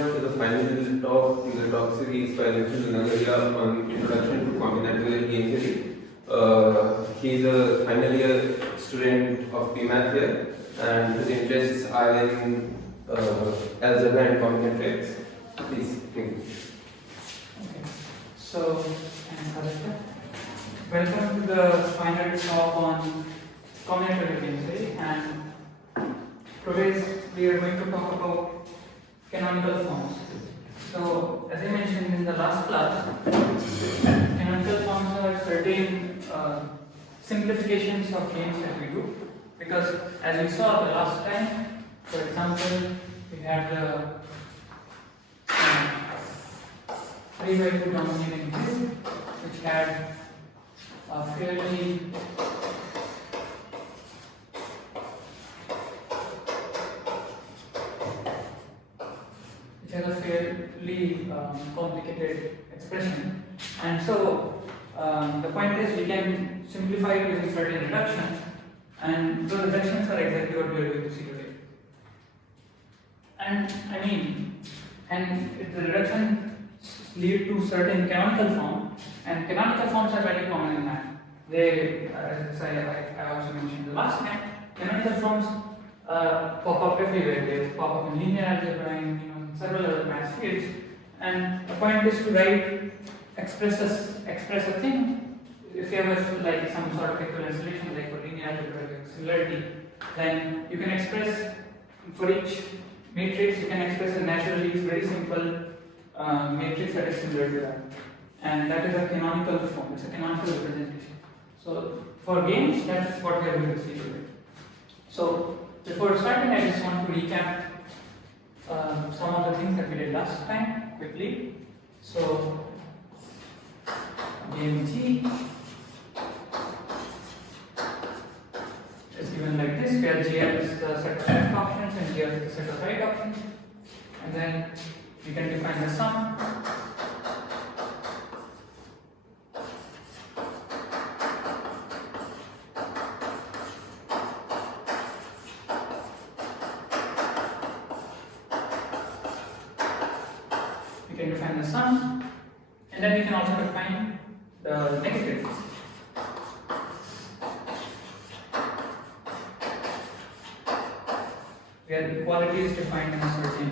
much to the final talk in the talk series by Nikhil Nagaria on Introduction to Combinatorial Game Theory. He is a final year student of PMath here, and his interests are in algebra and combinatorics. Please, thank you. Okay. So, welcome to the final talk on combinatorial game theory, and today we are going to talk about canonical forms. So, as I mentioned in the last class, canonical forms are certain simplifications of games that we do, because as we saw the last time, for example, we had the 3x2 dominating group, which had a fairly complicated expression, and so the point is we can simplify it using certain reductions, and those reductions are exactly what we are going to see today. And if the reduction lead to certain canonical form, and canonical forms are very common in math. They, as I also mentioned the last time, canonical forms pop up everywhere. They pop up in linear algebra and several other math fields. And the point is to express a thing. If you have like some sort of equivalence relation, like for linear algebra, similarity, then you can express for each matrix. You can express a naturally very simple matrix that is similar to that, and that is a canonical form. It's a canonical representation. So for games, that's what we are going to see today. So before starting, I just want to recap some of the things that we did last time quickly. So game G is given like this, where GL is the set of left options and GL is the set of right options, and then we can define the sum. We can define the sum, and then we can also define the negative. Where equality is defined in a certain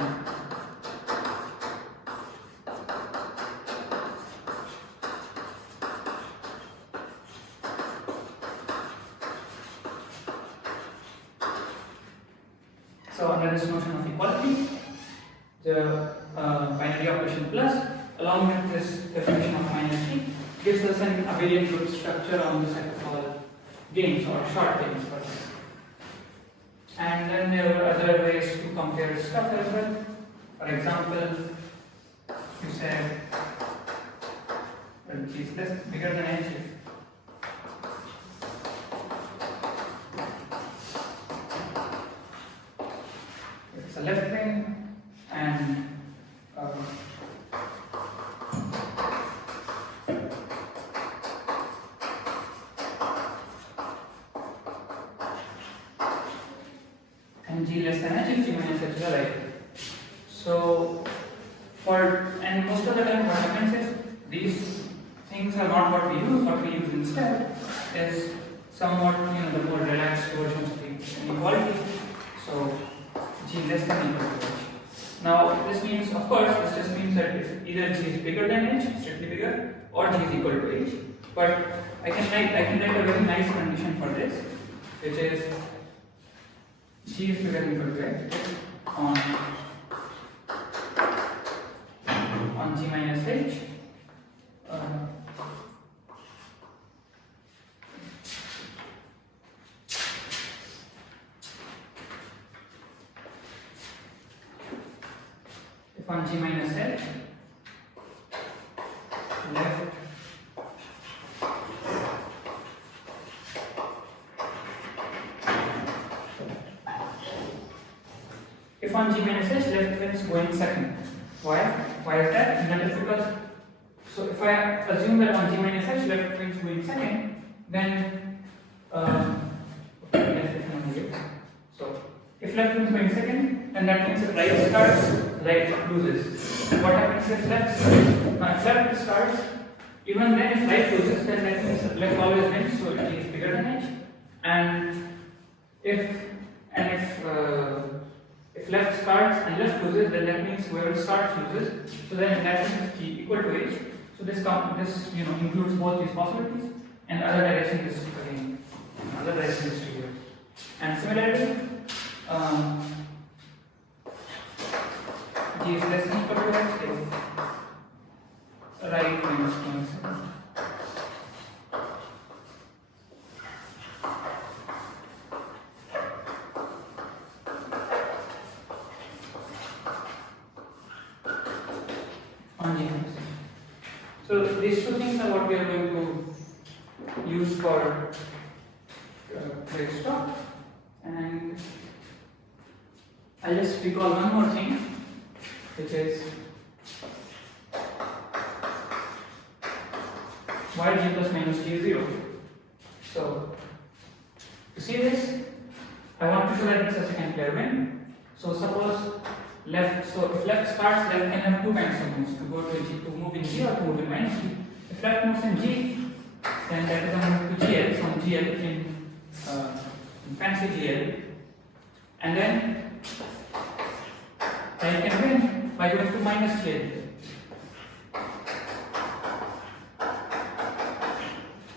So under this notion of equality, the binary operation plus, along with this definition of minus t, gives us an abelian group structure on the set of all games or short games. And then there are other ways to compare stuff as well. For example, you said, well, G is less bigger than H. It's a left wing, and G less than H, G minus H is the right. So and most of the time what happens is these things are not what we use. What we use instead is somewhat the more relaxed versions of the inequality. So G less than equal to H. Now this means, of course, this just means that if either G is bigger than H, strictly bigger, or G is equal to H. But I can write a very nice condition for this, which is G is bigger than equal to H on G minus H. If on G minus H, left if on G minus H, left wing is going second. Why? Why is that? And that is because, so if I assume that on G minus H, left wing is going second, then so if left wing is going second, then that means if right starts, right loses. And what happens if left starts? Now if left starts, even then if right loses, then that means left always wins, so it is bigger than H. And if left starts and left loses, then that means whoever starts loses. So then that means G equal to H. So this includes both these possibilities, and the other direction is again other direction is here. And similarly, G is less than equal to H if right minus 27. So these two things are what we are going to use for credit stock. And I'll just recall one more thing, which is why G plus minus G is 0. So to see this, I want to show that it's a second pair win. So suppose if left starts, left can have two kinds of moves, to go to G, to move in G or to move in minus G. If left moves in G, then that is a move to GL, some GL in fancy GL, and then right can win by going to minus GL.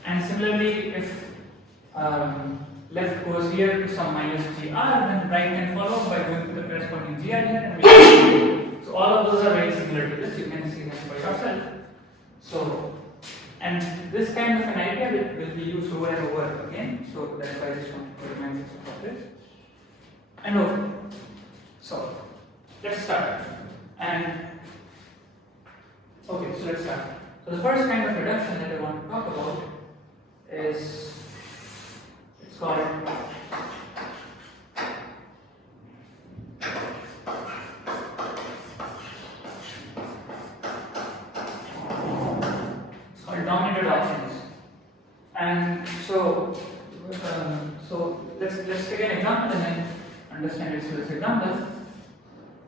And similarly, if left goes here to some minus GR, then right can follow by going to the corresponding GR here. And so all of those are very similar to this. You can see that by yourself. So, and this kind of an idea will be used over and over again. So that's why I just want to remind you of this. And okay. So let's start. And okay, so let's start. So the first kind of reduction that I want to talk about is called dominated options. And so let's take an example and then understand it through this example.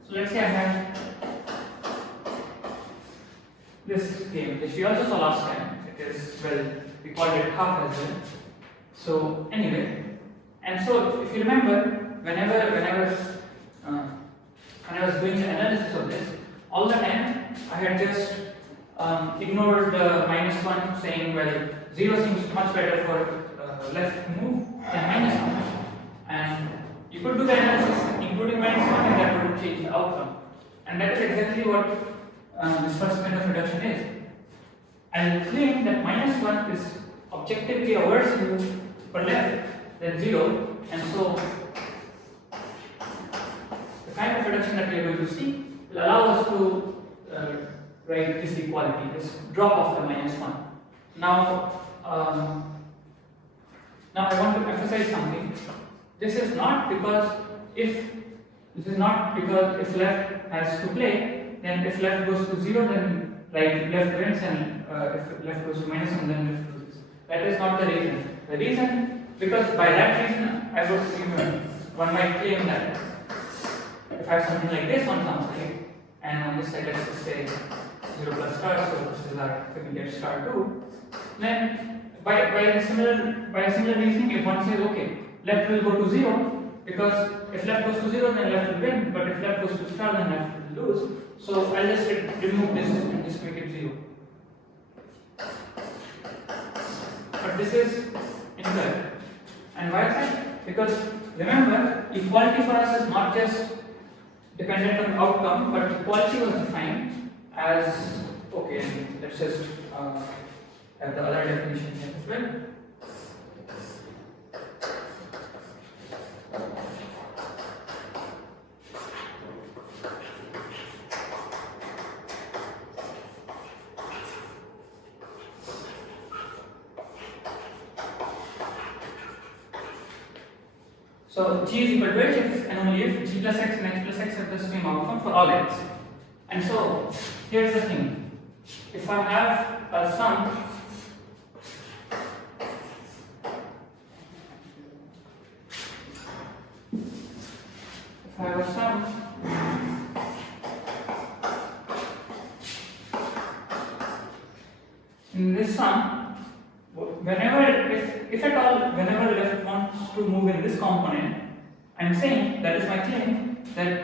So let's say I have this game, which we also saw last time. It is, well, we called it half as well. So anyway, and so if you remember, whenever I was doing the analysis of this, all the time I had just ignored the minus 1, saying, well, 0 seems much better for left move than minus 1. And you could do the analysis including minus 1 and that would change the outcome. And that is exactly what this first kind of reduction is. I will claim that minus 1 is objectively a worse move for left than 0, and so the kind of reduction that we are going to see will allow us to write this equality, this drop of the minus 1. Now I want to emphasize something. This is not because if left has to play, then if left goes to 0, then left wins, and if left goes to minus 1, then left loses. That is not the reason. The reason, because by that reason, one might claim that if I have something like this on some side, and on this side, let's just say 0 plus star, so this is our familiar star 2, then by a similar reasoning, if one says, okay, left will go to 0, because if left goes to 0, then left will win, but if left goes to star, then left will lose. So I'll just remove this and just make it 0. But this is incorrect. And why is that? Because remember, equality for us is not just dependent on outcome, but equality was defined as, okay, let's just have the other definition here as well. So G is equal to H if and only if G plus X and H plus X have the same outcome for all X. And so here's the thing. If I have a sum in this sum, whenever, if at all, whenever left wants to move in this component, I am saying, that is my claim, that,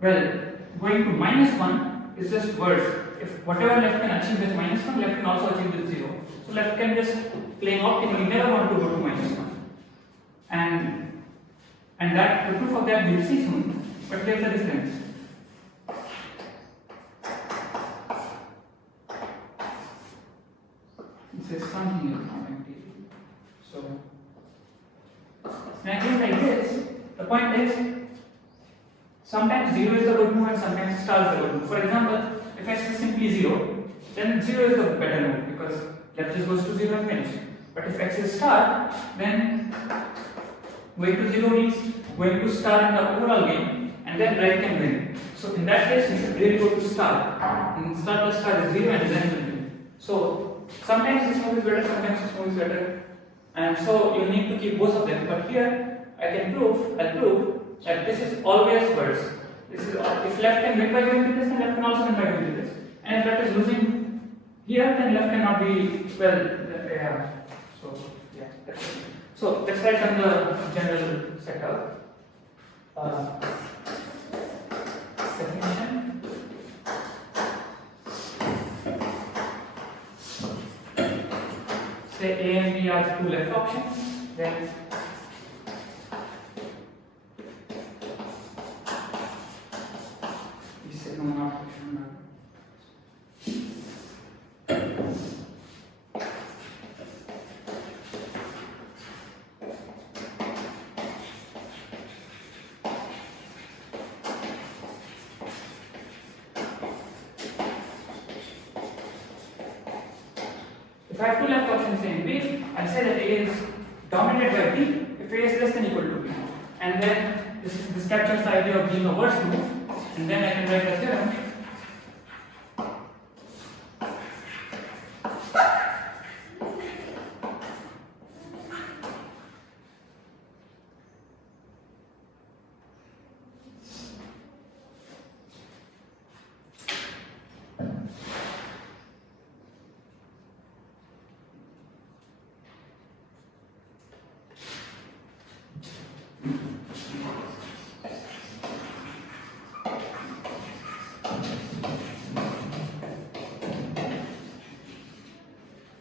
well, going to -1 is just worse. If whatever left can achieve with -1, left can also achieve with 0. So left can just claim optimally, never want to go to -1. And that, the proof of that we will see soon, but here's the difference. This is something else. So, when I claim like this, the point is, sometimes 0 is the good move and sometimes star is the good move. For example, if x is simply 0, then 0 is the better move because left just goes to 0 and finish. But if x is star, then going to 0 means going to star in the overall game and then right can win. So in that case, you should really go to star. And star plus star is 0 and then win. So sometimes this move is better, sometimes this move is better. And so you need to keep both of them. But here I'll prove that this is always worse. This is if left can win by going to this, then left can also win by going to this. And if left is losing here, then left cannot be yeah. So yeah, that's it. So let's write down the general setup. Definition. Say A and B are two left options. Then we say no, not option. If I have two left options A and B, I'll say that A is dominated by B if A is less than equal to B. And then this captures the idea of being a worse move. And then I can write the theorem.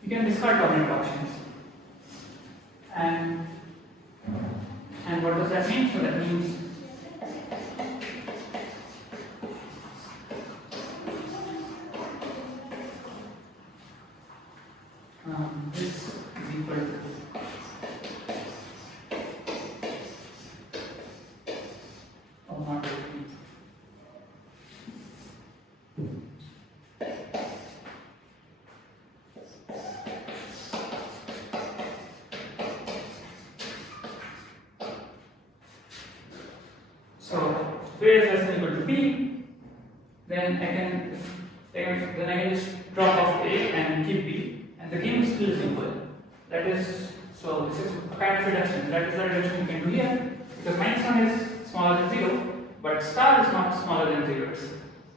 You can discard dominant options. And what does that mean? So that means this is equal to not so if A is less than equal to B, then I can just drop off A and keep B, and the game is still simple. That is, so this is a kind of reduction. That is the reduction you can do here, because -1 is smaller than 0, but star is not smaller than 0. It's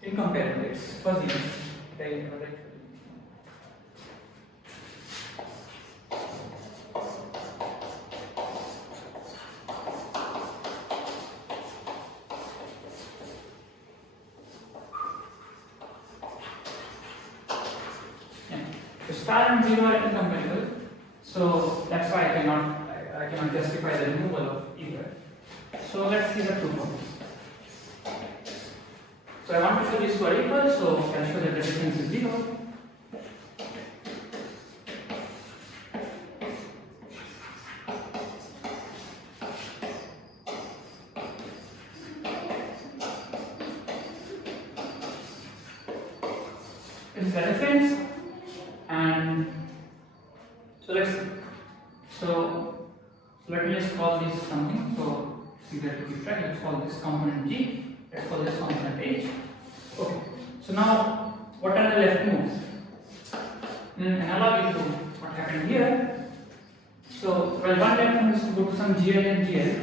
incomparable. It's fuzzy. The star and 0 are incompatible, so that's why I cannot justify the removal of either. So let's see the proof of this. So I want to show these two are equal, so I'll show that the difference is 0. This is the difference. And so let me just call this something. So see that to keep track. Let's call this component G. Let's call this component H. Okay. So now what are the left moves? In analogy to what happened here. So well, one left move is to go to some GL and GL.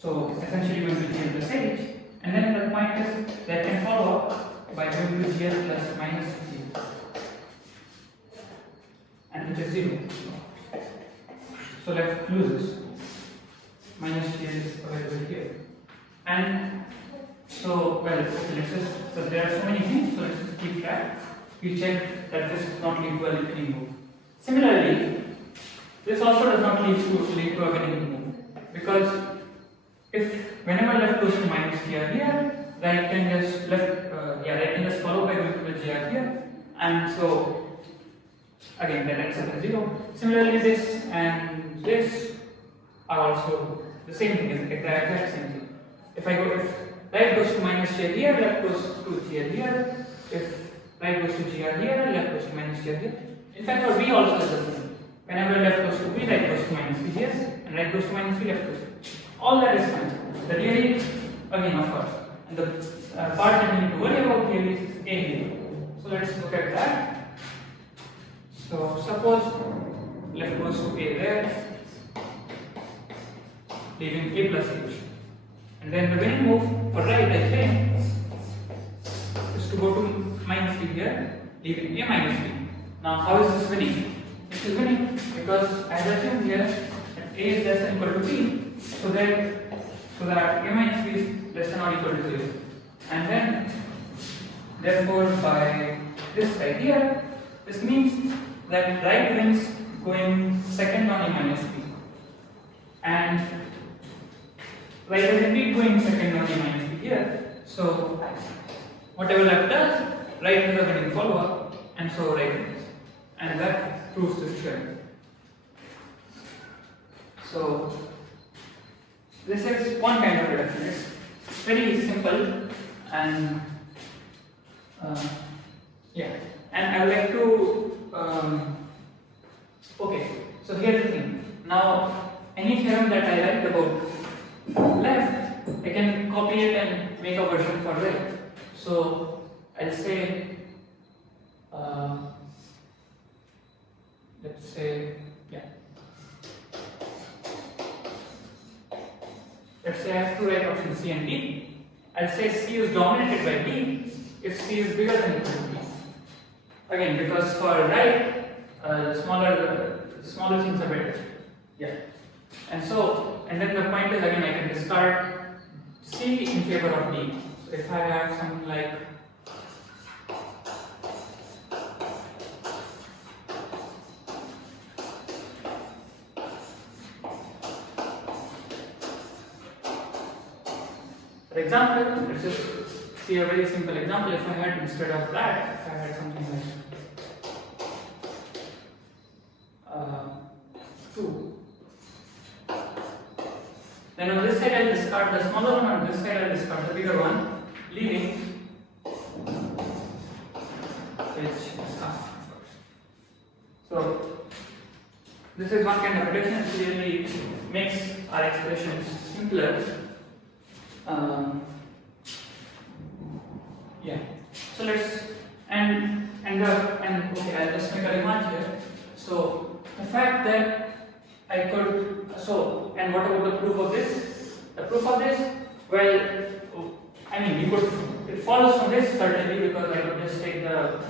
So essentially going to GL plus H, and then the point is that can follow up by going to GL plus minus G. so left loses. Minus here is available here. And so, well, okay, let's just, so there are so many things, so let's just keep track. We check that this does not lead to a winning move. Similarly, this also does not lead to a winning move, because if whenever left goes to minus gr here, right can just right can just follow by going to the gr here, and so again that ends up in 0. Similarly, this and this are also the same thing, is the exact same thing. If right goes to minus gr here, left goes to gr here. If right goes to gr here, left goes to minus gr here. In fact, for b also is the same. Whenever left goes to b, right goes to minus b here, and right goes to minus b, left goes to b. All that is fine. The theory, again, of course, and the part that we need to worry about here is a here. So let's look at that. So suppose left goes to a there, leaving a plus h. And then the winning move for right, I think, is to go to minus b here, leaving a minus b. Now, how is this winning? This is winning because I have assumed here that a is less than equal to b, so that a minus b is less than or equal to 0. And then, therefore, by this right here, this means that right wins going second on a minus b. And right is indeed going second on a minus b here. So, whatever left does, right is a winning follow up, and so right wins. And that proves this theorem. So, this is one kind of reduction. It's very simple and yeah. And I would like to okay. So here's the thing. Now, any theorem that I write about left, I can copy it and make a version for right. So I'll say let's say let's say I have to write option C and D. I'll say C is dominated by D if C is bigger than equal to D. Again, because for right, the smaller things are better. Yeah. And then the point is, again, I can discard C in favor of D. So if I have something like for example, let's just see a very simple example. If I had instead of that, if I had something like 2, then on this side I'll discard the smaller one, on this side I'll discard the bigger one, leaving which is half. So this is one kind of reduction. It really makes our expressions simpler. Yeah. So let's okay, I'll just make a remark here. So the fact that I could and what about the proof of this? The proof of this, well, I mean, it follows from this certainly, because I could just take the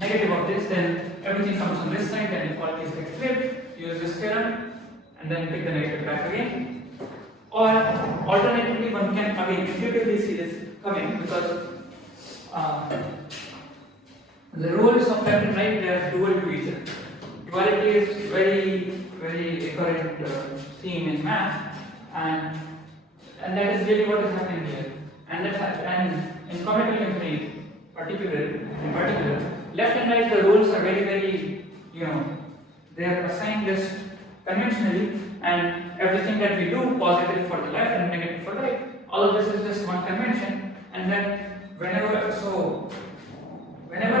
negative of this, then everything comes on this side, then equalities get flipped, use this theorem, and then take the negative back again. Or alternatively, one can again intuitively see this coming, because the rules of left and right, they are dual to each other. Duality is very recurrent theme in math, and that is really what is happening here. And in chemical chemistry, in particular, left and right, the rules are very they are assigned just conventionally, and everything that we do, positive for the left and negative for right, all of this is just one convention. And then whenever I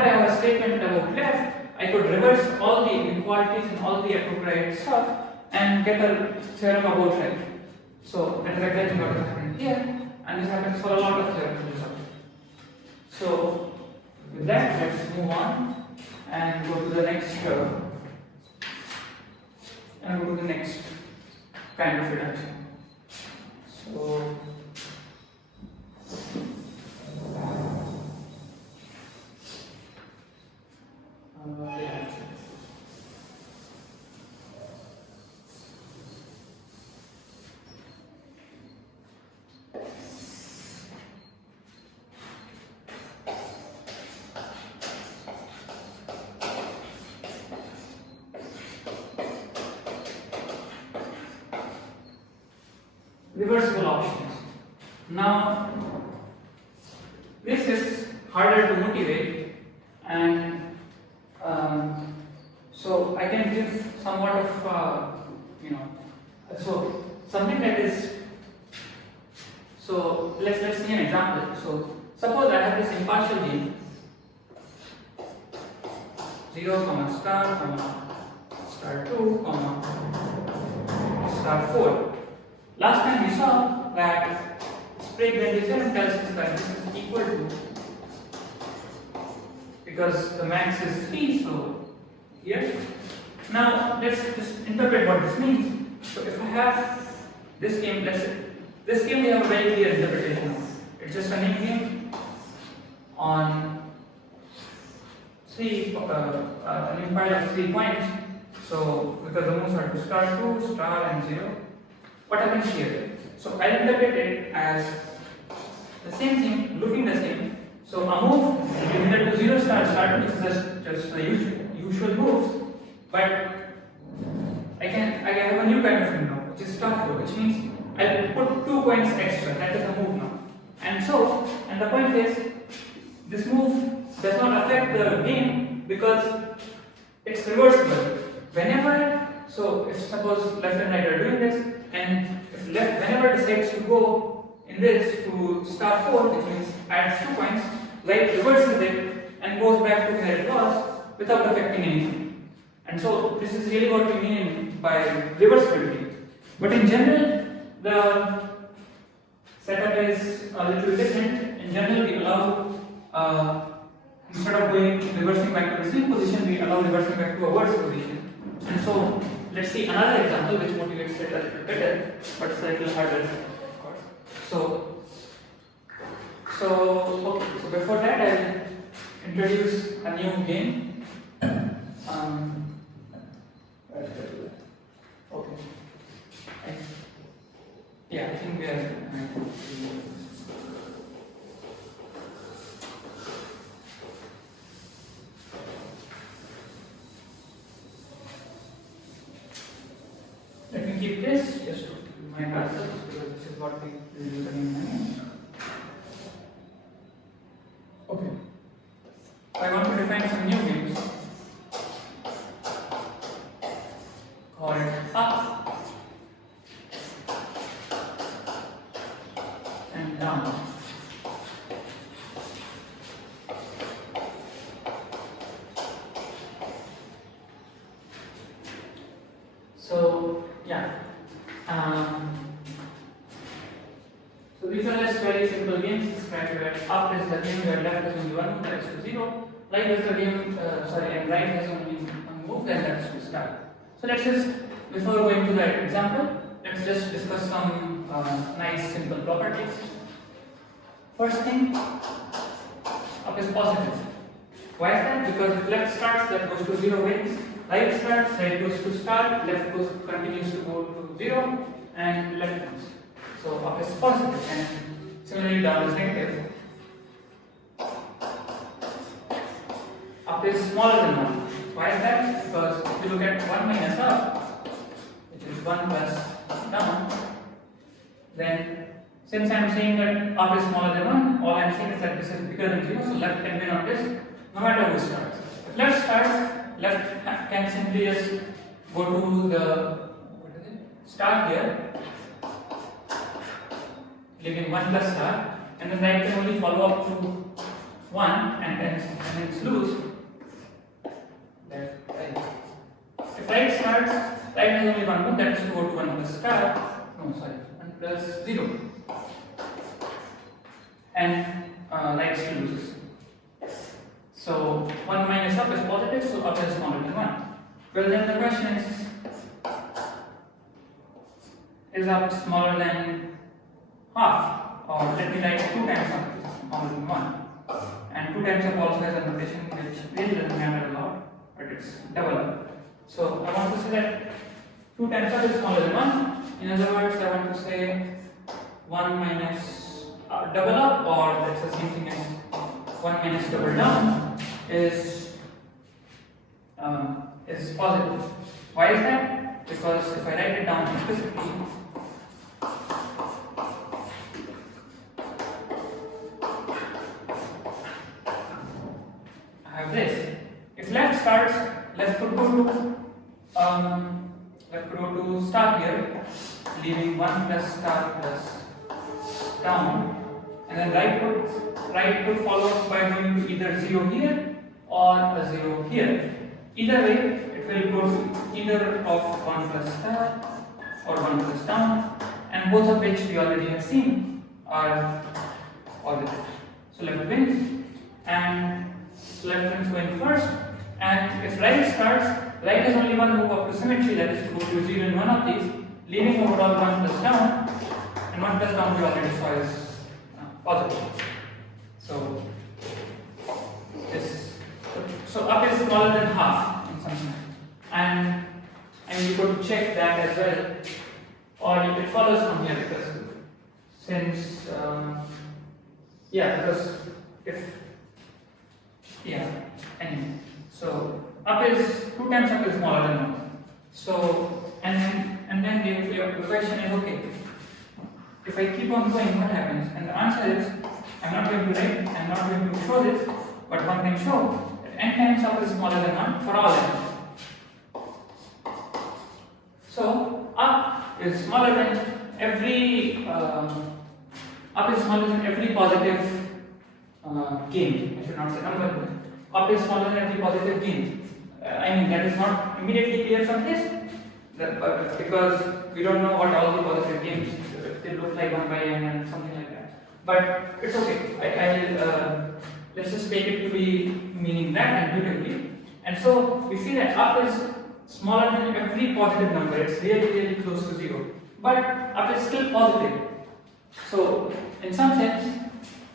have a statement about left, I could reverse all the inequalities and all the appropriate stuff and get a theorem about right. So that is exactly what is happening here, and this happens for a lot of theorems. So with that, let's move on and go to the next kind of reduction. So reversible options. Now, this is harder to motivate, and so I can give somewhat of so something that is. So let's see an example. So suppose I have this impartial game 0, star 2, star 4. Last time we saw that Sprague-Grundy theorem tells us that this is equal to, because the max is 3, so here. Now let's just interpret what this means. So if I have this game, let's say this game we have a very clear interpretation of. It's just a name game on an impile of 3 points. So because the moves are to star 2, star and 0. What happens here? So I'll interpret it as the same thing, looking the same. So a move is either to 0 star star 2, which is just the usual moves, but I have a new kind of move now, which is star 4, which means I'll put 2 points extra. That is a move now. And the point is, this move does not affect the game because it's reversible. So if suppose left and right are doing this, and if left whenever decides to go in this to star 4, which means adds 2 points, right reverses it and goes back to where it was without affecting anything. And so this is really what we mean by reversibility. But in general, the setup is a little different. In general, we allow instead of reversing back to the same position, we allow reversing back to a worse position. And so let's see another example which motivates it a little better, but it's a little harder, of course. So before that, I'll introduce a new game. Okay. I think we are. Let me keep this just to remind ourselves, because this is what we will use again. Okay. I want to define some new games called up and down. So so these are just very simple games described where up is the game where left has only one move, that is to 0. Right is the game, and right has only one move, then that is to start. So let's just, before going to the example, let's just discuss some nice simple properties. First thing, up is positive. Why is that? Because if left starts, left goes to 0 wins. Right starts, right goes to start, left continues to go to 0, and left wins. So up is positive, and similarly down is negative. Up is smaller than 1. Why is that? Because if you look at 1 minus up, which is 1 plus down, then since I am saying that up is smaller than 1, all I am saying is that this is bigger than 0, so left can win on this no matter who starts. If left starts, left can simply just go to the start here, leaving 1 plus star, and then right can only follow up to 1 and then it's lose. Left, right. If right starts, right has only 1 move, that is to go to 1 plus star. No, sorry, 1 plus 0. And right still loses. So 1 minus up is positive, so up is smaller than 1. Well, then the question is up smaller than half? Or let me write 2 times up is smaller than 1. And 2 times up also has a notation which really doesn't matter a lot, but it's double up. So I want to say that 2 times up is smaller than 1. In other words, I want to say 1 minus double up, or that's the same thing as 1 minus double down is positive. Why is that? Because if I write it down explicitly, have this. If left starts, left could go to star here, leaving 1 plus star plus down, and then right could follow by going to either 0 here or a 0 here. Either way, it will go to either of 1 plus star or 1 plus down, and both of which we already have seen are positive. So left wins, and left wins going first. And if right starts, right has only one move up to symmetry, that is to go to 0 in one of these, leaving overall 1 plus down, and 1 plus down we already saw is positive. So so up is smaller than half in some sense, and you could check that as well, or it follows from here because since because if anyway, so up is 2 times up is smaller than 1. So and then the question is, okay, if I keep on going, what happens? And the answer is, I'm not going to write, I'm not going to show this, but one can show that n times up is smaller than 1 for all n. So up is smaller than every positive gain. I should not say number. Up is smaller than every positive gain. I mean, that is not immediately clear from this, because we don't know what all the positive gains, if they look like 1 by n and something like that. But it's okay. Let's just take it to be meaning that intuitively. And so we see that up is smaller than every positive number. It's really close to 0. But up is still positive. So in some sense,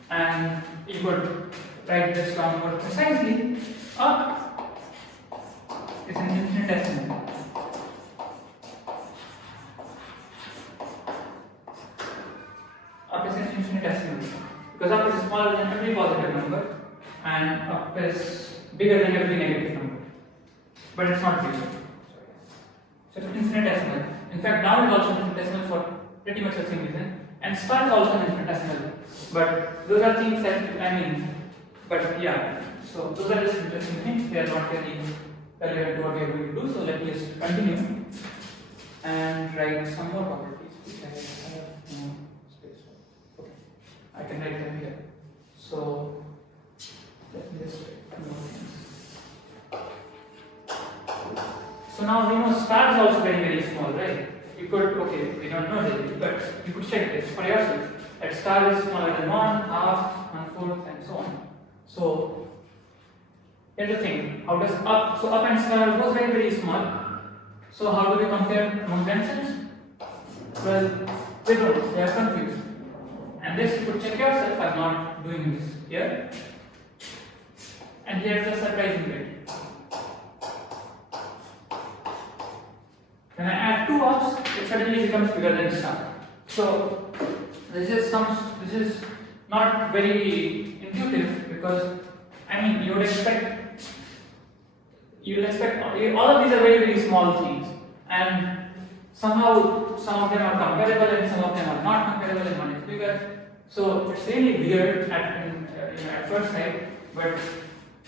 and you could write this down more precisely, up is an infinitesimal. Up is an infinitesimal because up is smaller than every positive number and up is bigger than every negative number, but it's not 0. So it's infinitesimal. In fact, down is also infinitesimal for pretty much the same reason, and star is also an infinitesimal. But those are things that but yeah. So those are just interesting things. They are not really relevant to what we are going to do. So let me just continue and write some more properties which I have no space for. Okay, I can write them here. So let me just write more things. So now we know star is also very small, right? You could, we don't know really, but you could check this for yourself. That star is smaller than 1, half, 1/4, and so on. So here's the thing: how does up? So up and star are both very small. So how do we compare among themselves? Well, they don't. They are confused. And this you could check yourself. I'm not doing this here. And here's the surprising bit. When I add 2 ups, it suddenly becomes bigger than star. So this is not very intuitive because you'll expect all of these are very small things, and somehow some of them are comparable and some of them are not comparable and one is bigger. So it's really weird at first sight, but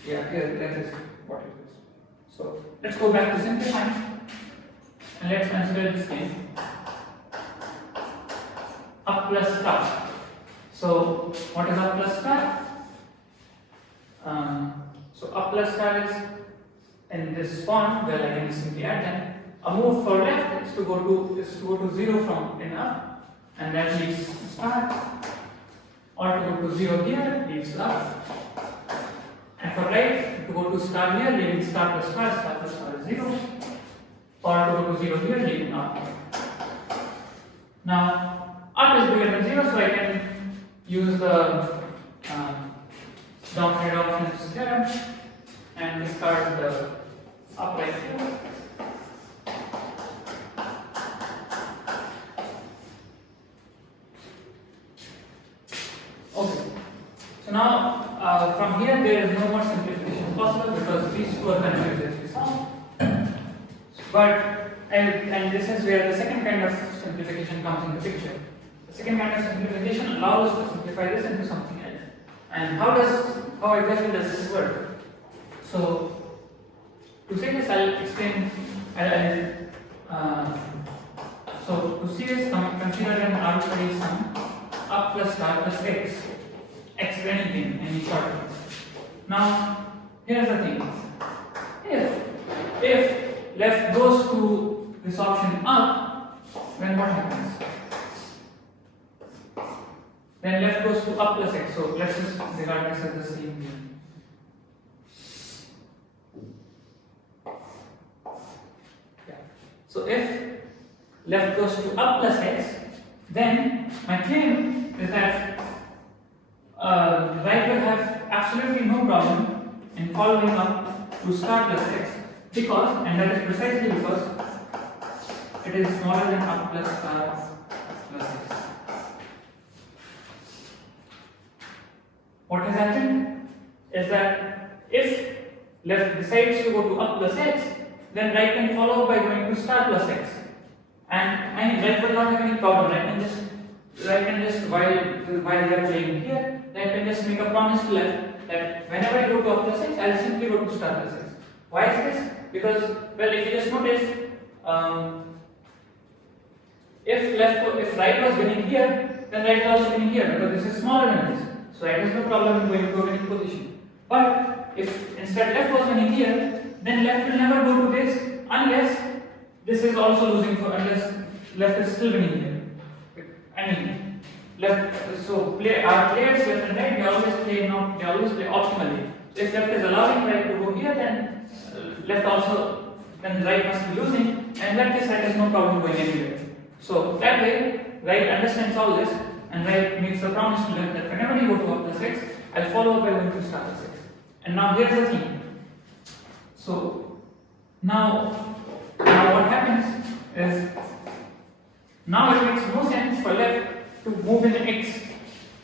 yeah, that is what it is. So let's go back to simplifying. And let's consider this game up plus star. So what is up plus star? So up plus star is in this form where I can simply add them. A move for left is to go to 0 from in up, and that leaves star, or to go to 0 here leaves up, and for right to go to star here leaving star plus star is 0. Or to go to 0 here, leaving up. Now, up is bigger than 0, so I can use the dominant options theorem and discard the up right here. Okay. So now, from here, there is no more simplification possible because these two are confused as we saw. But and this is where the second kind of simplification comes into picture. The second kind of simplification allows us to simplify this into something else. And how exactly does this work? So to say this, I'll explain. So to see this, consider an arbitrary sum up plus star plus x for anything, any short term. Now here's the thing: if left goes to this option up, then what happens? Then left goes to up plus x. So let's just regard this as the same thing. So if left goes to up plus x, then my claim is that right will have absolutely no problem in following up to star plus x, because, and that is precisely because it is smaller than up plus star plus x. What has happened is that if left decides to go to up plus x, then right can follow by going to star plus x. And I mean, right will not have any problem. Right can just while they are playing here, right can just make a promise to left that whenever I go to up plus x, I'll simply go to star plus x. Why is this? Because, well, if you just notice, if right was winning here, then right is also winning here, because this is smaller than this. So right has no problem in going to a winning position. But if instead left was winning here, then left will never go to this unless this is also losing unless left is still winning here. I mean, left. So our players left and right, they always play optimally. So if left is allowing right to go here, then then right must be losing, and that this right has no problem going anywhere. So that way, right understands all this, and right makes a promise to left that whenever you go to up plus x, I'll follow up by going to star plus x. And now here's the thing. So now what happens is, now it makes no sense for left to move in x.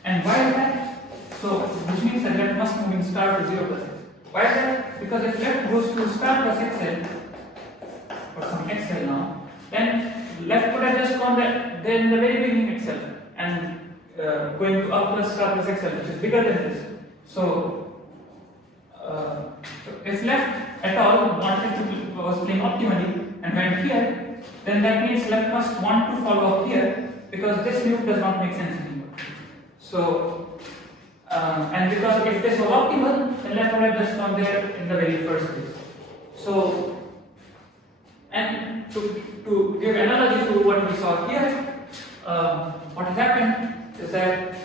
And why is that? So which means that left must move in star to 0 plus x. Why is that? Because if left goes to star plus xl, or some xl now, then left could have just gone there in the very beginning xl and going to up plus star plus xl, which is bigger than this. So if left at all was playing optimally and went here, then that means left must want to follow up here, because this move does not make sense anymore. So, and because if this was optimal, then left would have just gone there in the very first place. So, and to give analogy to what we saw here, what has happened is that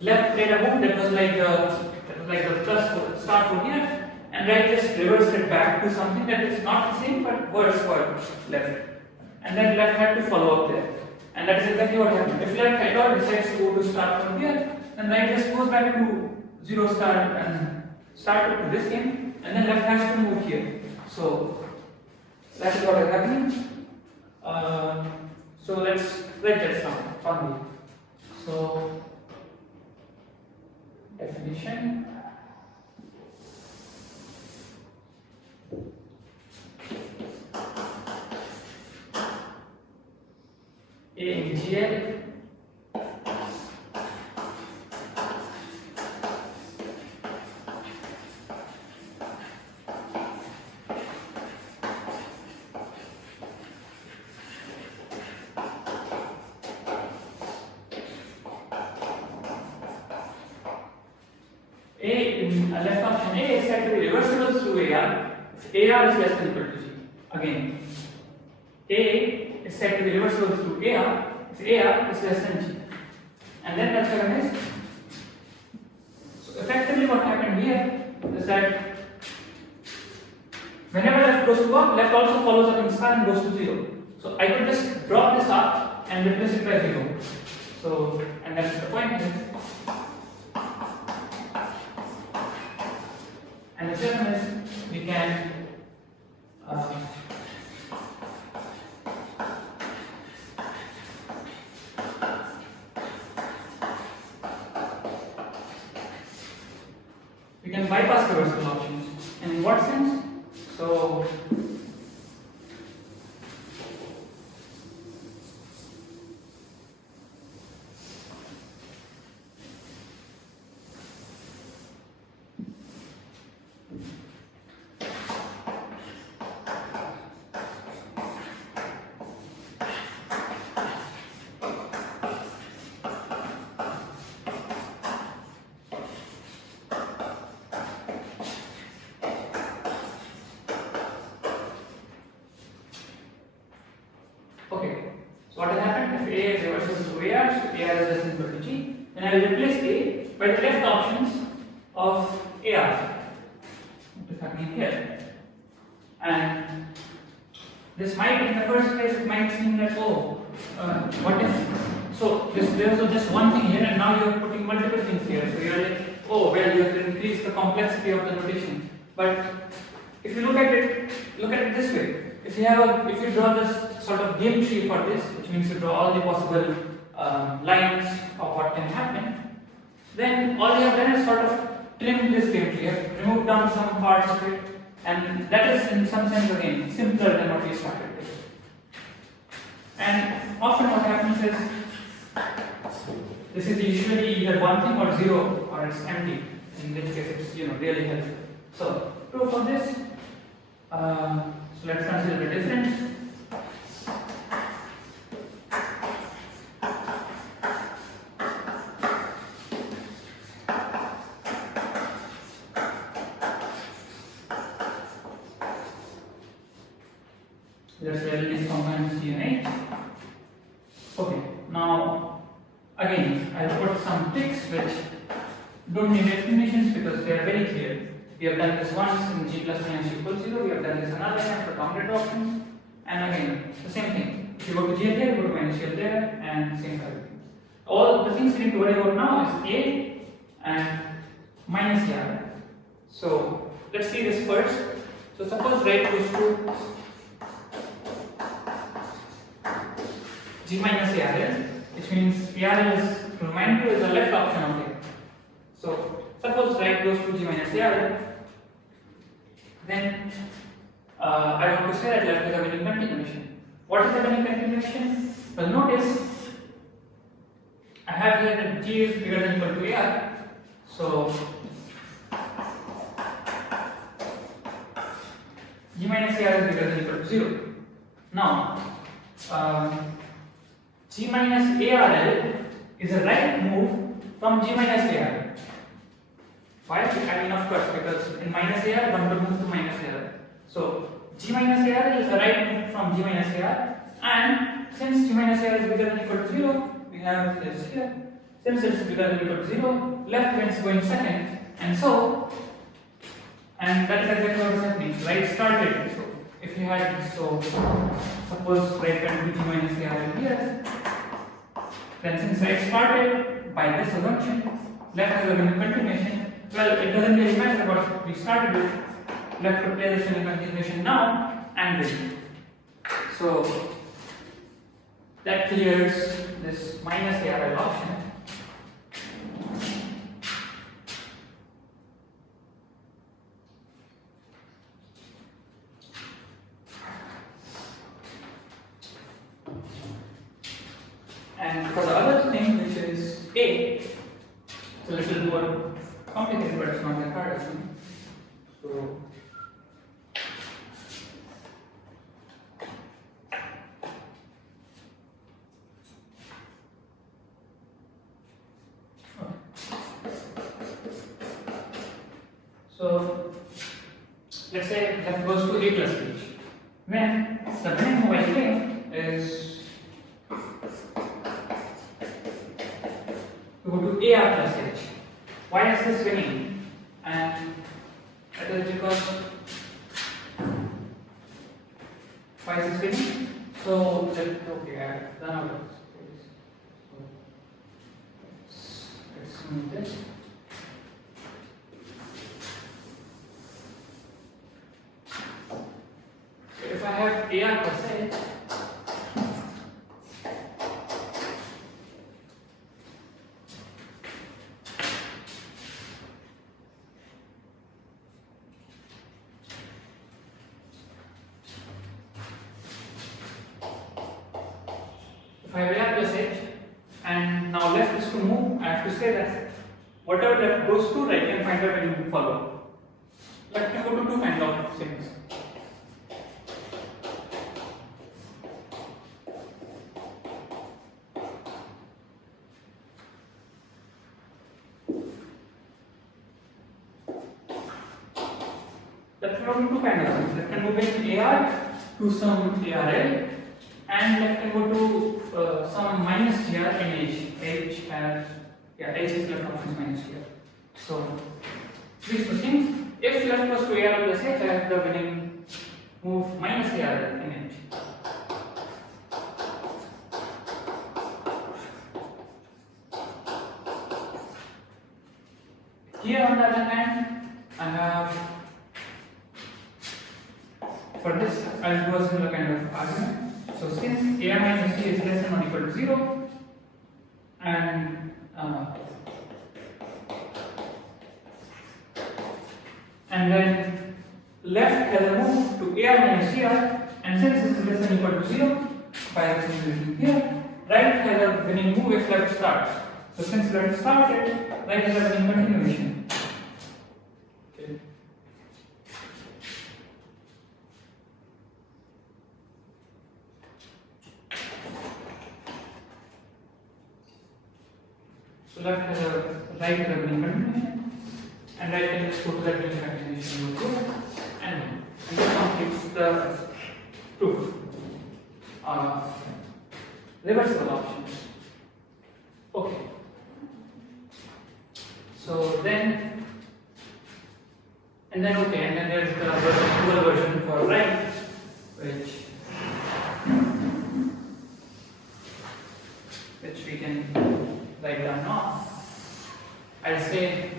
left played a move that was like the plus star for here, and right just reversed it back to something that is not the same but worse for left. And then left had to follow up there. And that is exactly what happened. If left at all decides to go to start from here, then right just goes back to 0 star and start to this game, and then left has to move here. So that is what is happening. So let's write this down finally. So definition. A in GL left function A is said to be reversible through AR if AR is less than equal to G. Again, A is said to be reversible through AR if AR is less than G. And then the theorem is, so effectively what happened here is that whenever left goes to up, left also follows up in star and goes to 0. So I could just drop this up and replace it by 0. So, and that's the point. And the theorem is, we can bypass reversible options. And in what sense? So I will replace A by the left options of AR, what is happening here. And this might, in the first place, it might seem like, oh, what if, so there's just one thing here and now you are putting multiple things here. So you are like, oh, well, you have to increase the complexity of the notation. But if you look at it this way. If you draw this sort of game tree for this, which means you draw all the possible lines of what can happen, then all you have done is sort of trim this game tree. You have removed down some parts of it, and that is in some sense again simpler than what we started with. And often what happens is this is usually either one thing or zero or it's empty, in which case it's really helpful. So proof of this. So let's consider the difference. Let's say this component G and H. Okay, now again I'll put some ticks which don't need explanations because they are very clear. We have done this once in G plus minus equals 0, we have done this another time for combinatorial options, and again the same thing. If you go to G there, you go to minus G there, and same for everything. All the things we need to worry about now is A and minus AR. So let's see this first. So suppose right goes to G minus ARL, which means ARL is, to remind you, is the left option of A. So suppose right goes to G minus ARL, then I want to say that left is a winning continuation. What is the winning continuation? Well, notice I have here that G is bigger than equal to AR. So G minus AR is bigger than equal to 0. Now G minus ARL is a right move from G minus AR. Why? I mean, of course, because in minus AR, one will move to minus AR. So G minus AR is a right move from G minus AR, and since G minus AR is bigger than equal to 0, we have this here. Since it's bigger than equal to 0, left wins going second, and that is exactly what is happening. So right started. So if you had, so suppose right went to G minus AR here, then since right started by this assumption, left has a winning continuation. Well, it doesn't really matter what we started with. Left could play this winning continuation now and win. So that clears this minus ARL option. And for the other thing, which is A, it's a little more complicated, but it's not that hard, I think. So let's say that goes to A plus H. When the winning move I think is to go to AR plus H. Why is this winning? And that is because why is this winning? So okay, I've done all of this. So let's move this. So if I have AR plus H, if I have AR plus H and now left is to move, I have to say that whatever left goes to, right can find out when you follow. Left can go to two kind of things. Left can go to two kind of things. Left can move in AR to some ARL, and left can go to some minus GR in H. H has Yeah, H is left options minus here. So these two things. If left was to AR plus H, I have the winning move minus AR in H. Here on the other hand, I have, for this I'll do a similar kind of argument. So since AR minus T is less than or equal to 0, and then left has a move to AR minus TR, and since this is less than or equal to 0, by the same here, right has a winning move if left starts. So since left started, right has a winning continuation. Okay. So left has a right has a winning continuation, and right can just go to that winning continuation over here, and this completes the proof. Reversible options. Okay. So then there's the dual version for right, which we can write down now. I'll say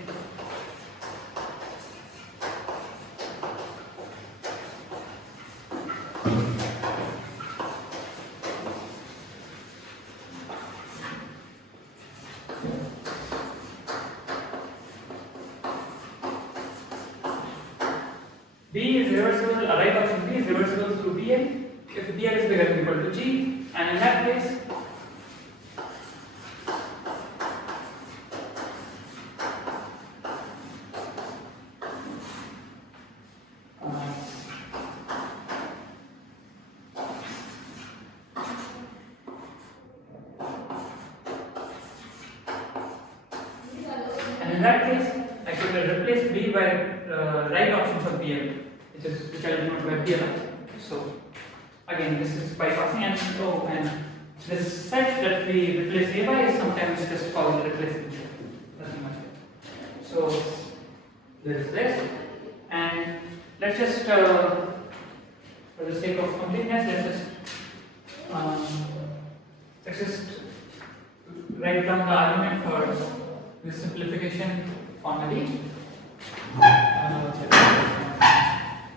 B is reversible, a right option B is reversible through BL if BL is bigger than or equal to G, and in that case, I could replace B by right options of BL, which I denote by BL. So again, this is bypassing, and this set that we replace A by is sometimes just called the replacement set. Nothing much. So there is this, and let's just for the sake of completeness, let's just write down the argument for this simplification formally.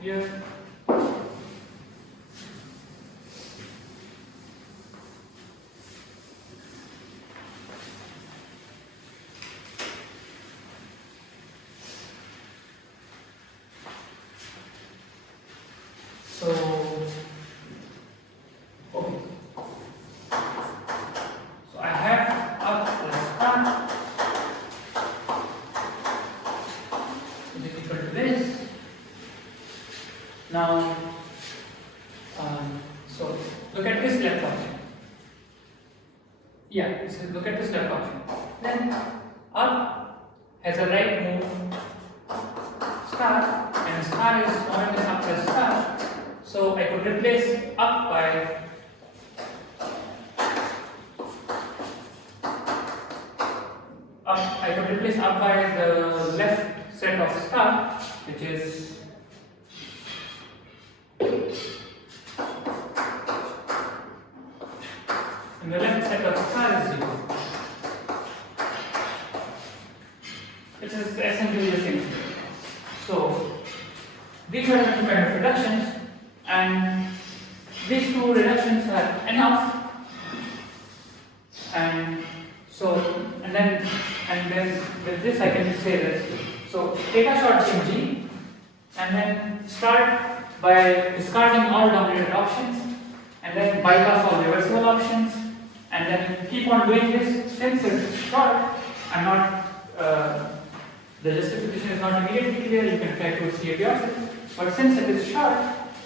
Here. So, okay. So I have up plus down is equal to this. Now, so look at this left option. Yeah, look at this left option. Then up has a right move star, and star is more than up plus star. So I could replace up by the left set of star, which is and the left set of star is 0, which is essentially the same. So these are the two kind of reductions, and these two reductions are enough, and then with this I can say this. So take a short in G, and then start by discarding all dominated options, and then bypass all reversible options, and then keep on doing this. Since it's short, the justification is not immediately clear. You can try to see it yourself. But since it is short,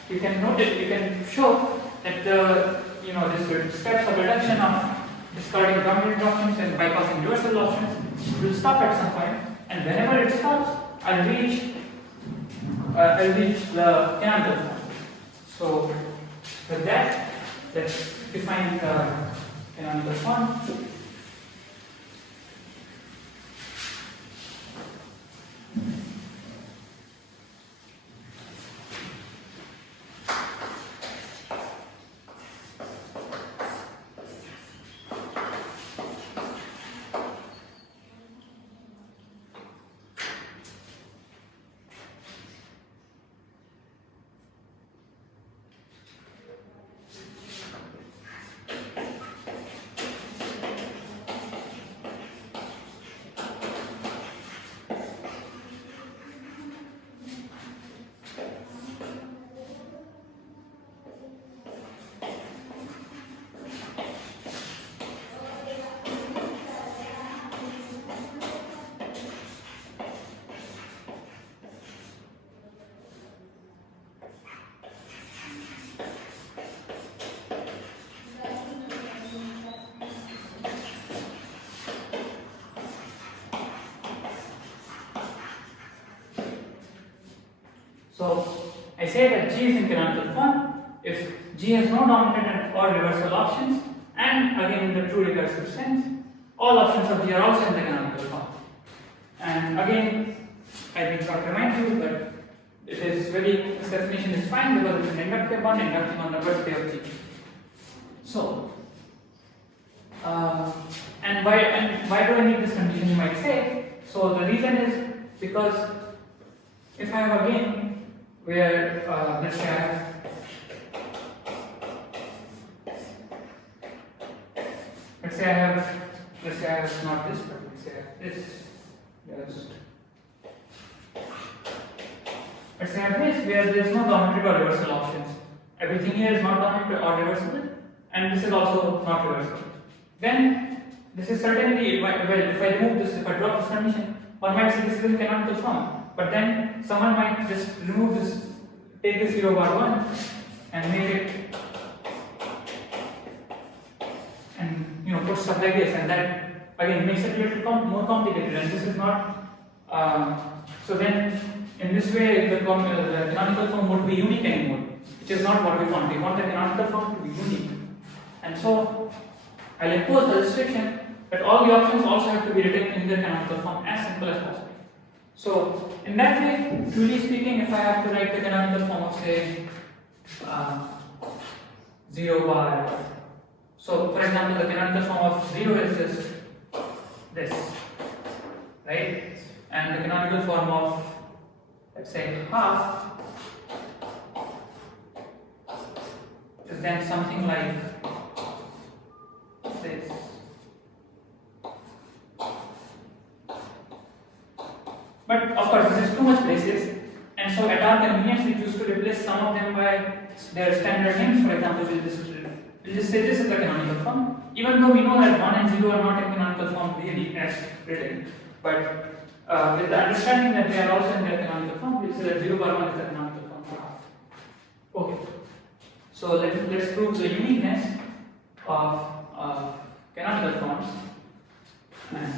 you can show that this steps of reduction of discarding dominant options and bypassing reversible options will stop at some point, and whenever it stops, I'll reach the canonical form. So with that, let's define the canonical form. So I say that G is in canonical form if G has no dominant or reversal options, and again in the true recursive sense, all options of G are also in the canonical form. And again, I will not remind you, but it is this definition is fine because it is an inductive one on the birthday of G. So, and why do I need this condition, you might say? So the reason is because if I have again where let's say I have not this, but let's say I have this. Let's say I have this where there is no dominant or reversal options. Everything here is not dominant or reversible, and this is also not reversible. Then this is certainly, well, if I remove this, if I drop this condition, one might say this is in canonical form. But then someone might just remove this, take this 0 bar 1 and make it, and put stuff like this, and that again makes it a little more complicated. And this is not. So then, in this way, the canonical form would be unique anymore, which is not what we want. We want the canonical form to be unique, and so I'll impose the restriction that all the options also have to be written in their canonical form as simple as possible. So, in that way, truly speaking, if I have to write the canonical form of say 0 bar, so for example, the canonical form of 0 is just this, right? And the canonical form of, let's say, half is then something like this. But of course, this is too much places, and so at our convenience, we choose to replace some of them by their standard names. For example, we'll just say this is the canonical form, even though we know that 1 and 0 are not in canonical form really as written. But with the understanding that they are also in their canonical form, we'll say that 0 bar 1 is the canonical form for half. Okay. So let's prove the uniqueness of canonical forms. And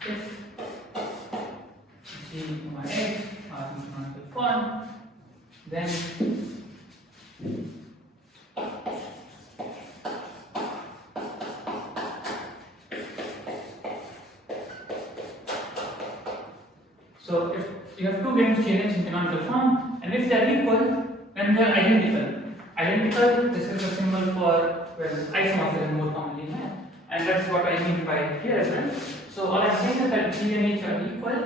if G, H are in canonical form, then so if you have two games GNH in canonical form, and if they are equal, then they are identical. Identical, this is a symbol for isomorphism more commonly in math, and that's what I mean by here as well. So all I'm saying is that G and H are equal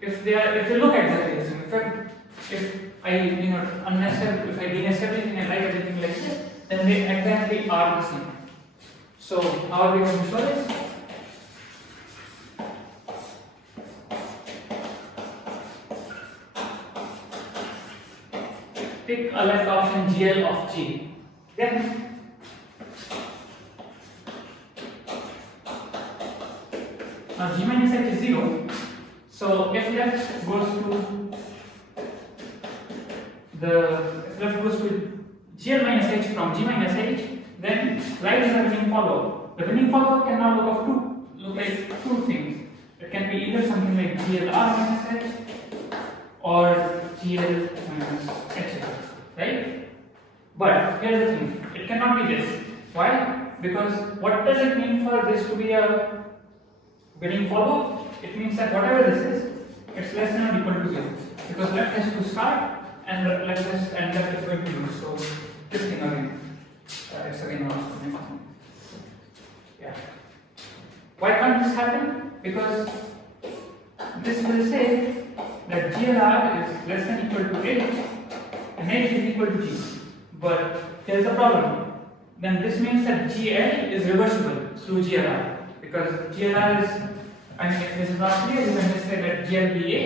if they look exactly the same. If I denest everything and write everything like this, then they exactly are the same. So how are we going to show this? Pick a left option GL of G. Then now G minus H is 0. So if left goes to GL minus H from G minus H, then right is the winning follow. The winning follow can now look like two things. It can be either something like GLR minus H or GL minus H, right? But here's the thing, it cannot be this. Why? Because what does it mean for this to be a winning follow? It means that whatever this is, it's less than or equal to 0. Because left has to start and left is going to lose. So this thing again, it's again not something. Yeah. Why can't this happen? Because this will say that GLR is less than equal to H and H is equal to G. But here's the problem. Then this means that GL is reversible through GLR. Because GLR is, if this is not clear, you can just say that GL be A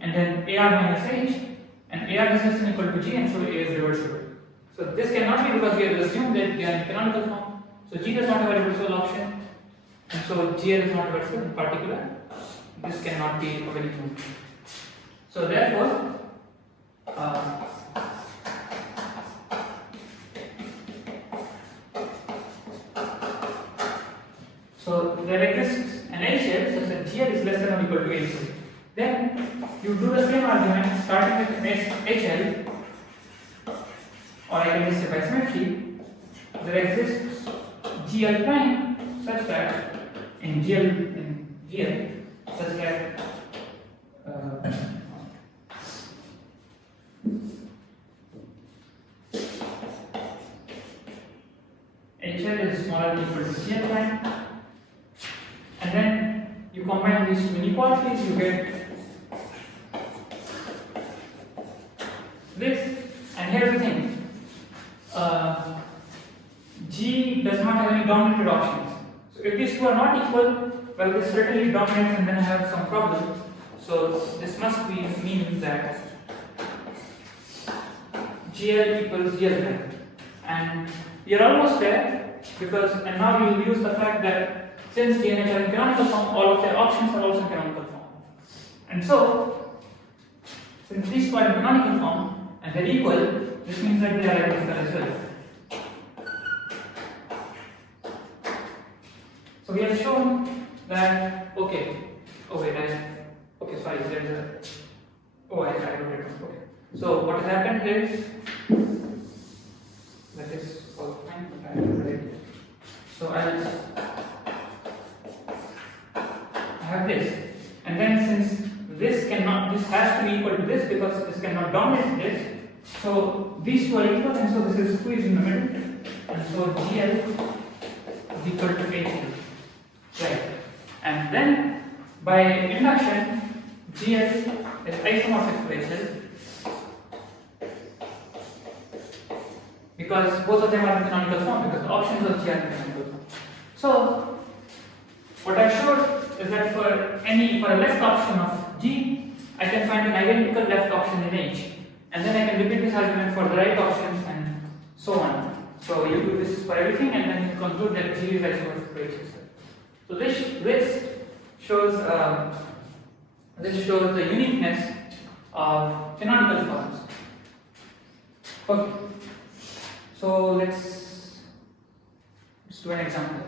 and then AR minus H and AR is less than or equal to G, and so A is reversible. So this cannot be because we have assumed that they are in canonical form. So G does not have a reversible option, and so GL is not reversible in particular. This cannot be of any use. So therefore, so there exists an HL such that GL is less than or equal to HL. Then you do the same argument starting with HL, or I can just say by symmetry, there exists GL prime such that in GL such that HL is smaller than or equal to GL prime, and then you combine these two inequalities, you get this. And here's the thing, G does not have any dominated options. So if these two are not equal, well, this certainly dominates, and then I have some problems. So this must be mean that GL equals GL prime, and we are almost there, because and now we will use the fact that since D and H are in canonical form, all of their options are also in canonical form. And so, since these two are in canonical form and they're equal, this means that they are identical as well. So we have shown that, okay, sorry, there's a, I wrote it wrong, okay. So what has happened is, that is all fine, but I will write it. So I have this, and then since this has to be equal to this because this cannot dominate this, so these two are equal, and so this is squeezed in the middle, and so GL is equal to HL, right? And then by induction, GL is isomorphic to HL because both of them are in canonical form, because the options of G are in canonical form. So what I showed is that for a left option of G, I can find an identical left option in H, and then I can repeat this argument for the right options and so on. So you do this for everything, and then you conclude that G is isomorphic to H. So this shows the uniqueness of canonical forms. Okay. So let's do an example.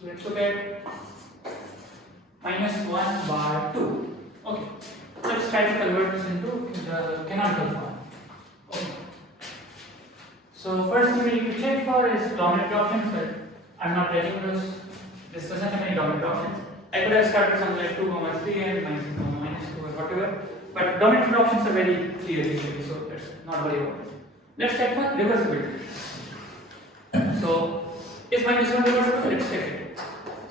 So let's look at -1 bar 2. Okay. Let's try to convert this into the canonical form. Okay. So first thing we need to check for is dominant options, but I'm not writing those. This doesn't have any dominant options. I could have started something like 2, 3 and -2 or whatever. But dominant options are very clear usually, so let's not worry about it. Let's check for reversibility. So is -1 reversible? Let's check it.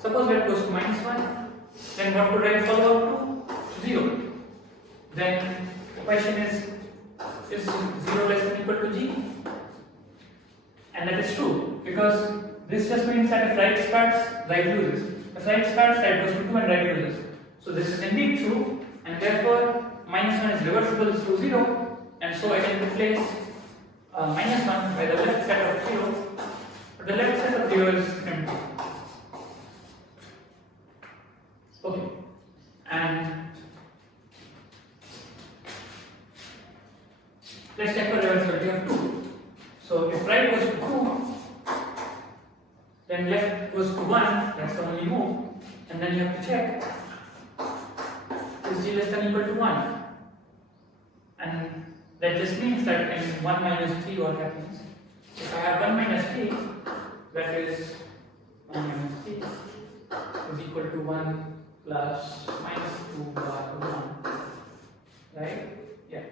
Suppose that goes to -1, then what could I follow up to? 0. Then the question is 0 less than or equal to G? And that is true, because this just means that if right starts, right loses. If right starts, right goes to 2 and right loses. So this is indeed true, and therefore -1 is reversible through 0, and so I can replace -1 by the left set of 0, but the left set of 0 is empty. Okay, and let's check for reversibility of 2. So if right goes to 2, then left goes to 1, that's the only move, and then you have to check is G less than or equal to 1, and that just means that in 1 minus 3 what happens? If I have 1 minus 3, that is 1 equal to 1 plus minus 2 bar 1. Right? Yeah.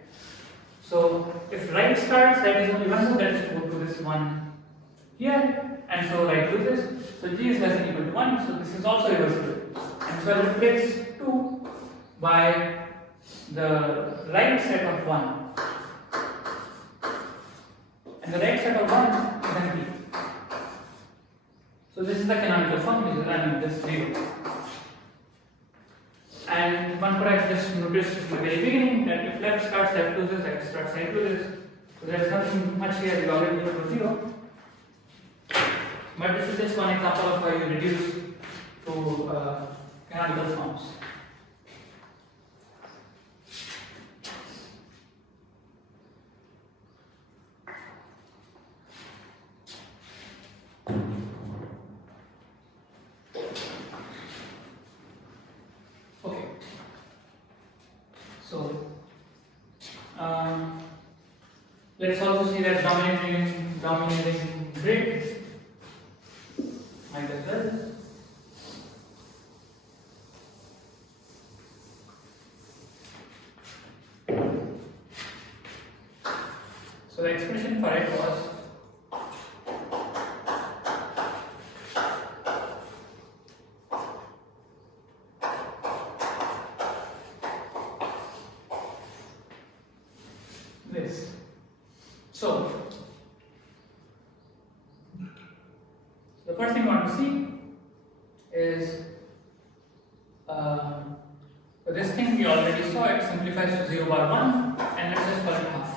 So if right starts, that is only 1, so that is equal to this 1 here, and so right to this. So g is less than equal to 1, so this is also reversible. And so I replace 2 by the right set of 1. And the right set of 1 is empty. So this is the canonical form, which is running this 0. And one could have just noticed in the very beginning that if left starts, left loses, right starts, right loses. So there is nothing much here, we already know to 0. But this is just one example of how you reduce to canonical forms. Okay. So let's also see that dominating grid. Might as well. So the expression for it was this. So the first thing we want to see is this thing we already saw, it simplifies to 0 bar 1, and let's just call it half.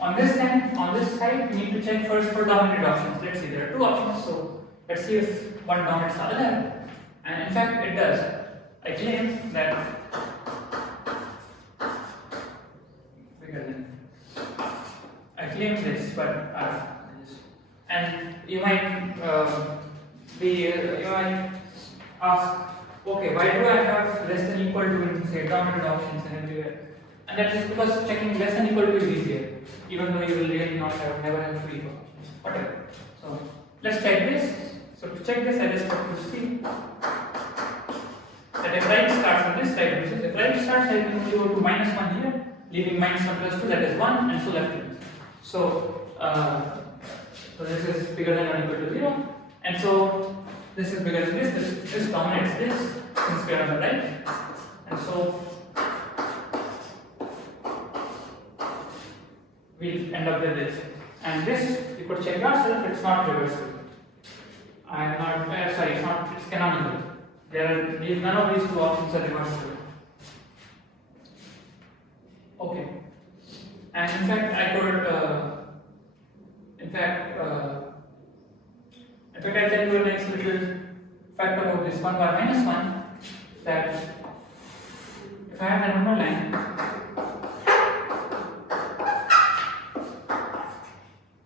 On this side, we need to check first for dominated options. Let's see, there are 2 options, so let's see if one dominates the other. And in fact, it does. I claim that this, but and you might ask, okay, why do I have less than equal to in say dominant options and everywhere? And that is because checking less than equal to is easier, even though you will really never have 3 equal options. Whatever. So let's check this. So to check this, I just have to see that if right starts on this side, which is if right starts, I can only go to -1 here, leaving -1 plus 2, that is 1, and so left it. So this is bigger than or equal to 0, and so this is bigger than this dominates this since we are on the right, and so we'll end up with this. And this, you could check yourself, it's not reversible. It's canonical. None of these 2 options are reversible. Okay. And in fact, I could, I'll tell you a nice little fact about this 1 bar -1, that if I have a number line,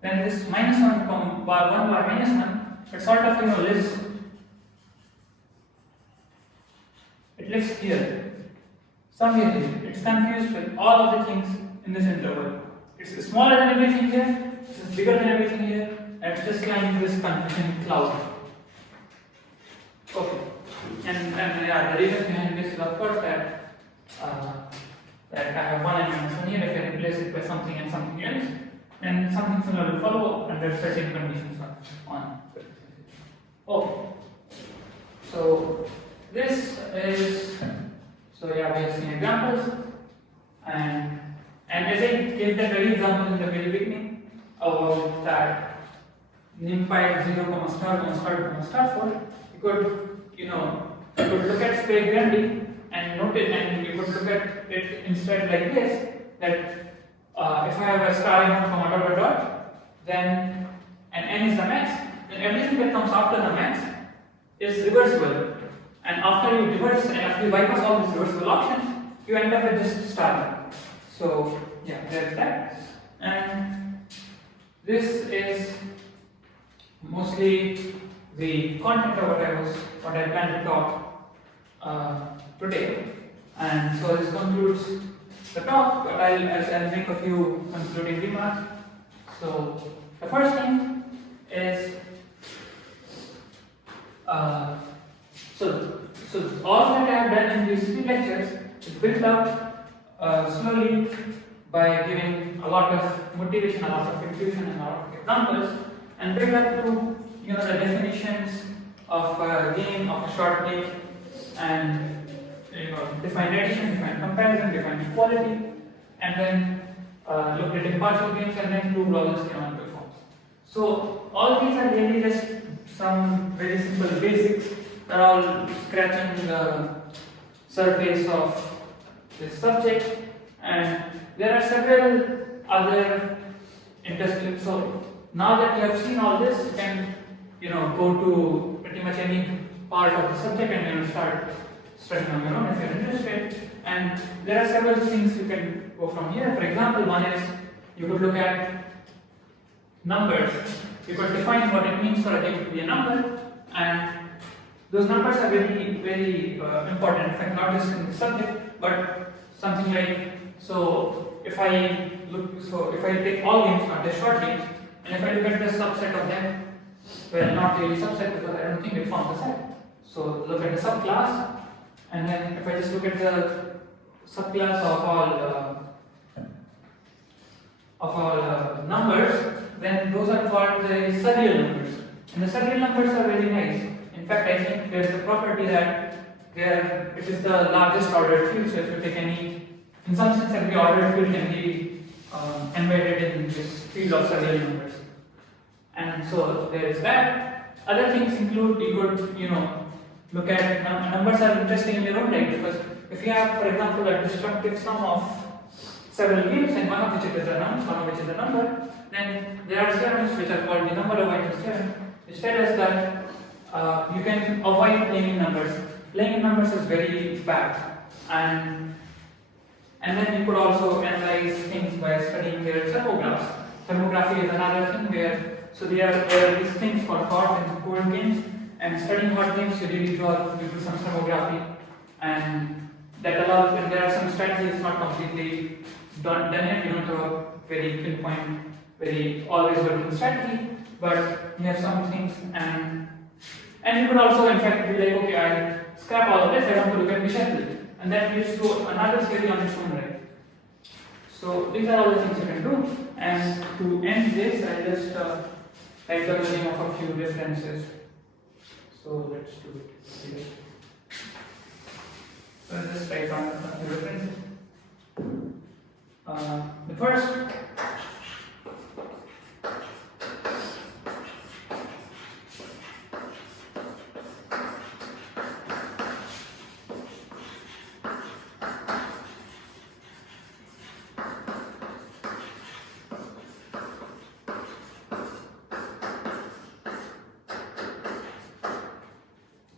then this -1 bar 1 bar -1, it sort of lives. It lives here, somewhere here. It's confused with all of the things in this interval. It's smaller than everything here, it's bigger than everything here, and it's just lying this confusion cloud. Okay. And yeah, the reason behind this is of course that I have 1 and -1 here. If I replace it by something and something else, then something similar will follow under certain conditions on. Okay. So this is, we have seen examples, and as I gave that very example in the very beginning about that NumPy 0, star 4, you could look at Sprague-Grundy and note it, and you could look at it instead like this, that if I have a star in dot, then and n is the max, then everything that comes after the max is reversible. And after you reverse and after you bypass all these reversible options, you end up with just star. So yeah, there's that. And this is mostly the content of what I plan to talk today. And so this concludes the talk, but I'll make a few concluding remarks. So the first thing is built up slowly by giving a lot of motivation, a lot of intuition, and a lot of examples, and build up to the definitions of a game, of a short game, and define addition, define comparison, define equality, and then looked at impartial games, and then proved all these canonical forms. So all these are really just some very simple basics that are all scratching the surface of this subject, and there are several other interesting. So now that you have seen all this, you can go to pretty much any part of the subject and start studying on your own if you're interested. And there are several things you can go from here. For example, one is you could look at numbers. You could define what it means for a thing to be a number, and those numbers are very, very important. In fact, not just in the subject, but something like, so if I take all games, not just short games, and if I look at the subset of them, well, not really subset because I don't think it forms a set. So look at the subclass, and then if I just look at the subclass of all numbers, then those are called the surreal numbers. And the surreal numbers are very nice. In fact, I think there's a property that it is the largest ordered field. So if you take in some sense, every ordered field can be embedded in this field of surreal numbers. And so there is that. Other things include, you could look at numbers are interesting in their own right, because if you have, for example, a destructive sum of several games, and one of which is a number, then there are theorems which are called the number avoidance theorem, which tell us that you can avoid playing in numbers. Playing in numbers is very bad, and then you could also analyze things by studying their thermographs. Thermography is another thing where there are these things called hot and cold games, and studying hot games you really do some thermography, and that allows, and there are some strategies not completely done yet. You don't have a very pinpoint, very always working strategy, but you have some things, and you could also in fact be like, okay, I scrap all of this, I want to look at Michel, and that leads to another theory on its own right. So these are all the things you can do, and to end this, I just write down the name of a few references. So let's do it here. So I'll just write down a few references. The first,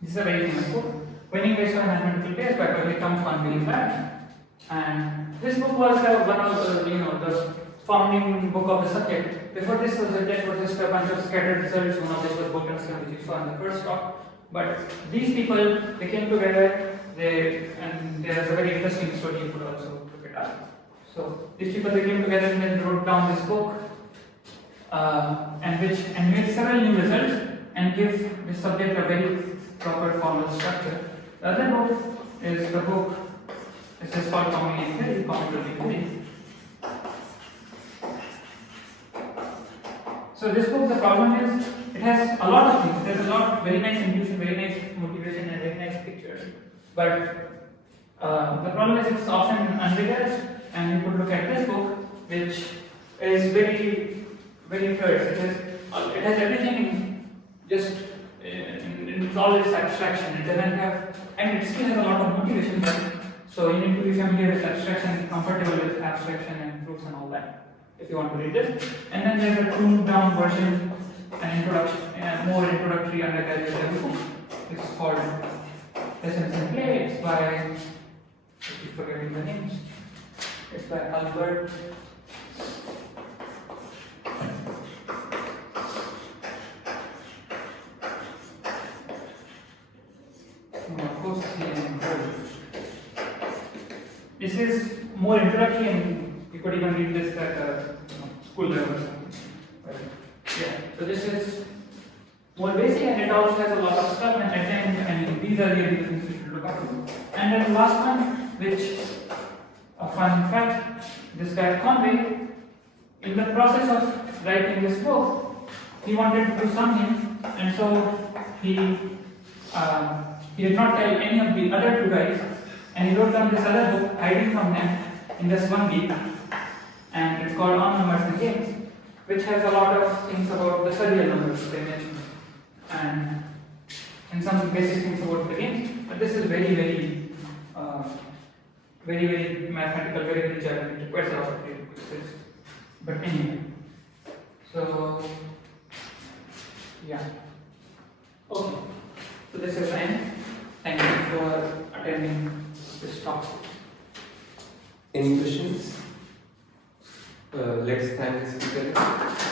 this is a very famous book, Winning Based on Mathematical Pairs by Prerequisites. And this book was one of the founding book of the subject. Before this was just a bunch of scattered results. One of this was Bolton's which you saw in the first talk. But these people, they came together, and there's a very interesting story you could also look it up. So these people, they came together and then wrote down this book, and made several new results and give this subject a very proper formal structure. The other book is the book. This is called Canonical Theory. So this book, the problem is, it has a lot of things. There's a lot, very nice intuition, very nice motivation, and very nice pictures. But the problem is, it's often unrigorous, and you could look at this book, which is very, very terse. It has everything in all its abstraction. It doesn't have, it still has a lot of motivation, so you need to be familiar with abstraction, comfortable with abstraction and proofs and all that, if you want to read this. And then there's a tuned down version, an introduction, more introductory undergraduate level book. It's called Lessons in Play. It's by, I keep forgetting the names. It's by Albert. This is more introductory, and you could even read this at a school level or something. But yeah, so this is more basic, and it also has a lot of stuff, and these are really the things you should look up to. And then the last one, which, a fun fact, this guy Conway, in the process of writing this book, he wanted to do something, and so he did not tell any of the other two guys, and he wrote down this other book, hiding from them, in just 1 week, and it's called On Numbers and Games, which has a lot of things about the surreal numbers they mentioned, and some basic things about the games. But this is very, very mathematical, very challenging. Requires a lot of prerequisites. But anyway, so yeah, okay. So this is the end. Thank you for attending this talk. Any questions? Let's thank the speaker.